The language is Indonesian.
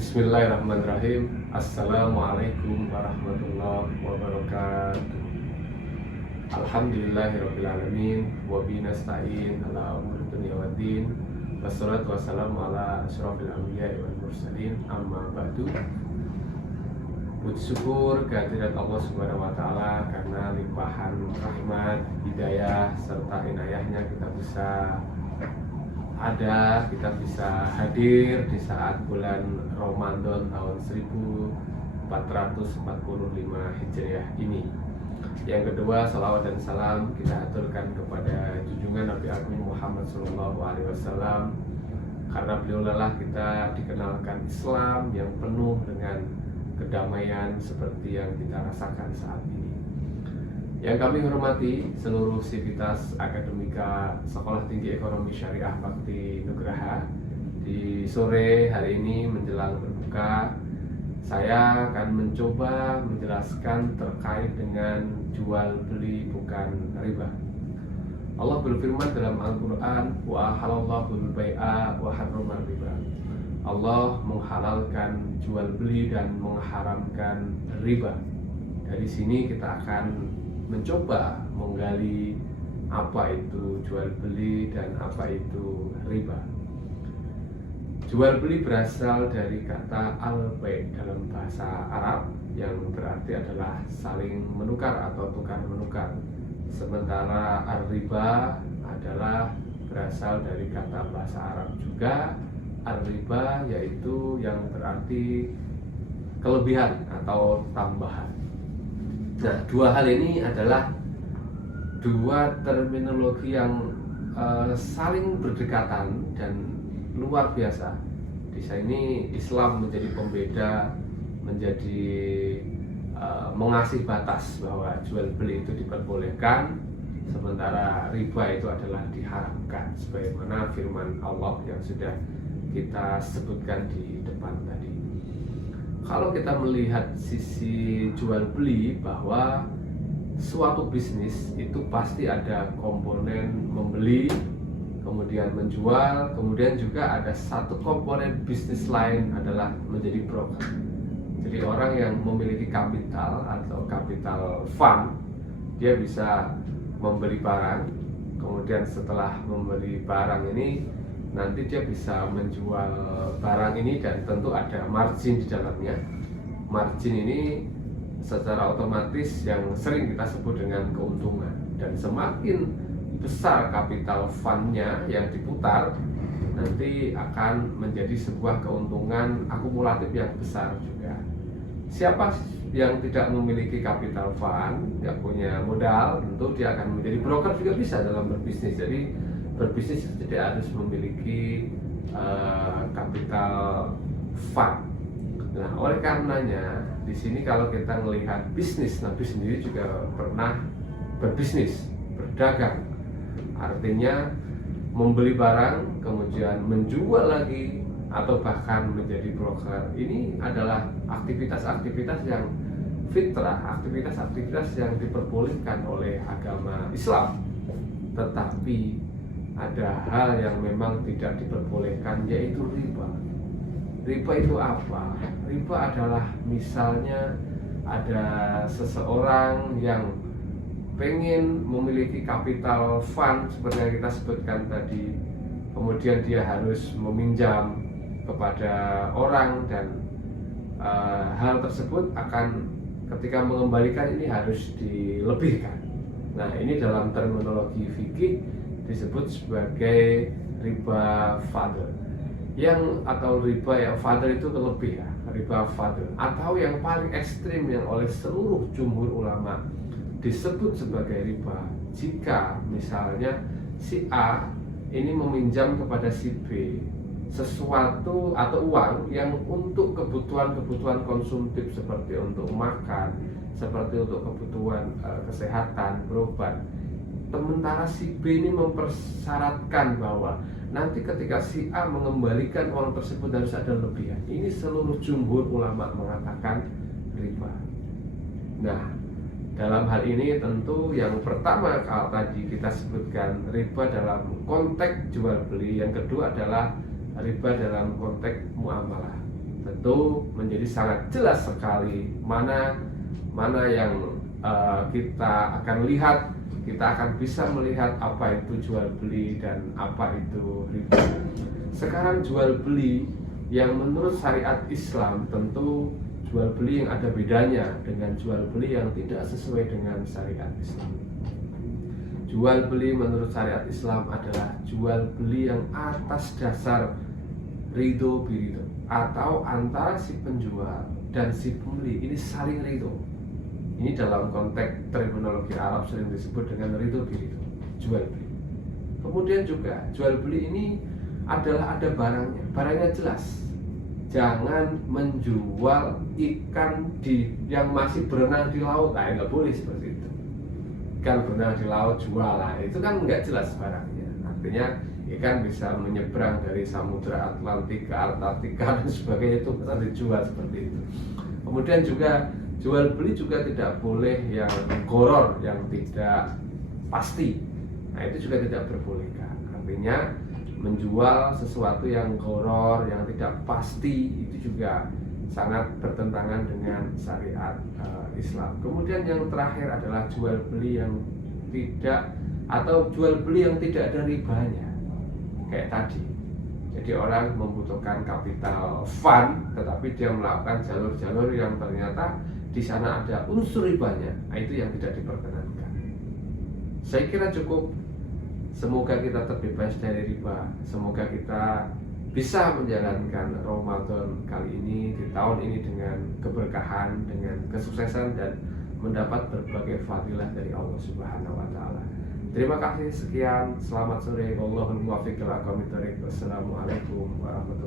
Bismillahirrahmanirrahim. Assalamualaikum warahmatullahi wabarakatuh. Alhamdulillahirrabbilalamin. Wabihi nasta'in ala umuri dunya waddin. Wassalatu wassalamu ala asyrafil anbiya'i wal mursalin. Amma ba'du. Puji syukur kehadirat Allah Subhanahu wa taala karena limpahan rahmat, hidayah serta inayahnya kita bisa hadir di saat bulan Ramadan tahun 1445 Hijriah ini. Yang kedua, salawat dan salam kita aturkan kepada junjungan Nabi Agung Muhammad SAW, karena beliau lelah kita dikenalkan Islam yang penuh dengan kedamaian seperti yang kita rasakan saat ini. Yang kami hormati seluruh sivitas akademika Sekolah Tinggi Ekonomi Syariah Bakti Nugraha, di sore hari ini menjelang berbuka, saya akan mencoba menjelaskan terkait dengan jual beli bukan riba. Allah berfirman dalam Al-Quran, wa halallahu al-bai'a wa harrama riba. Allah menghalalkan jual beli dan mengharamkan riba. Dari sini kita akan mencoba menggali apa itu jual beli dan apa itu riba. Jual beli berasal dari kata al-bai' dalam bahasa Arab yang berarti adalah saling menukar atau tukar menukar. Sementara ar-riba adalah berasal dari kata bahasa Arab juga ar-riba, yaitu yang berarti kelebihan atau tambahan. Nah, dua hal ini adalah dua terminologi yang saling berdekatan dan luar biasa. Di sini Islam menjadi pembeda, menjadi mengasih batas bahwa jual beli itu diperbolehkan, sementara riba itu adalah diharamkan, sebagaimana firman Allah yang sudah kita sebutkan di depan tadi. Kalau kita melihat sisi jual beli, bahwa suatu bisnis itu pasti ada komponen membeli, kemudian menjual, kemudian juga ada satu komponen bisnis lain adalah menjadi broker. Jadi orang yang memiliki kapital atau capital fund, dia bisa membeli barang, kemudian setelah membeli barang ini nanti dia bisa menjual barang ini, dan tentu ada margin di dalamnya. Margin ini secara otomatis yang sering kita sebut dengan keuntungan, dan semakin besar kapital fundnya yang diputar, nanti akan menjadi sebuah keuntungan akumulatif yang besar juga. Siapa yang tidak memiliki kapital fund, tidak punya modal, tentu dia akan menjadi broker juga bisa dalam berbisnis. Jadi berbisnis tidak harus memiliki kapital fund. Nah, oleh karenanya di sini kalau kita melihat bisnis, Nabi sendiri juga pernah berbisnis, berdagang. Artinya membeli barang, kemudian menjual lagi, atau bahkan menjadi broker. Ini adalah aktivitas-aktivitas yang fitrah, aktivitas-aktivitas yang diperbolehkan oleh agama Islam. Tetapi ada hal yang memang tidak diperbolehkan, yaitu riba. Riba itu apa? Riba adalah misalnya ada seseorang yang pengen memiliki kapital fund seperti yang kita sebutkan tadi, kemudian dia harus meminjam kepada orang, dan hal tersebut akan ketika mengembalikan ini harus dilebihkan. Nah, ini dalam terminologi fikih disebut sebagai riba fadl. Atau riba yang fadl itu kelebihan, riba fadl. Atau yang paling ekstrim yang oleh seluruh jumhur ulama disebut sebagai riba, jika misalnya si A ini meminjam kepada si B sesuatu atau uang yang untuk kebutuhan-kebutuhan konsumtif, seperti untuk makan, seperti untuk kebutuhan kesehatan, berobat. Sementara si B ini mempersyaratkan bahwa nanti ketika si A mengembalikan uang tersebut harus ada lebihan. Ini seluruh jumhur ulama mengatakan riba. Nah, dalam hal ini tentu yang pertama kalau tadi kita sebutkan riba dalam konteks jual beli, yang kedua adalah riba dalam konteks muamalah. tentu menjadi sangat jelas sekali mana yang kita akan lihat. Kita akan bisa melihat apa itu jual beli dan apa itu riba. Sekarang jual beli yang menurut syariat Islam tentu jual beli yang ada bedanya dengan jual beli yang tidak sesuai dengan syariat Islam. Jual beli menurut syariat Islam adalah jual beli yang atas dasar ridho biridho, atau antara si penjual dan si pembeli ini saling ridho. Ini dalam konteks terminologi Arab sering disebut dengan ridho biridho, jual beli. Kemudian juga jual beli ini adalah ada barangnya jelas. Jangan menjual ikan yang masih berenang di laut, nggak boleh seperti itu. Ikan berenang di laut jual, itu kan nggak jelas barangnya. Artinya ikan bisa menyeberang dari Samudra Atlantik ke Antartika dan sebagainya, itu bisa dijual seperti itu. Kemudian juga jual beli juga tidak boleh yang goror, yang tidak pasti. Nah, itu juga tidak diperbolehkan. Artinya menjual sesuatu yang goror, yang tidak pasti, itu juga sangat bertentangan dengan syariat Islam. Kemudian yang terakhir adalah jual beli yang tidak, atau jual beli yang tidak ada ribanya. Kayak tadi. Jadi orang membutuhkan kapital fund, tetapi dia melakukan jalur-jalur yang ternyata di sana ada unsur ribanya. Nah, itu yang tidak diperkenankan. Saya kira cukup. Semoga kita terbebas dari riba. Semoga kita bisa menjalankan Ramadan kali ini, di tahun ini, dengan keberkahan, dengan kesuksesan, dan mendapat berbagai fadilah dari Allah Subhanahu wa Ta'ala. Terima kasih, sekian, selamat sore. Wallahul muwaffiq ila aqwamit thoriq. Wassalamualaikum warahmatullahi wabarakatuh.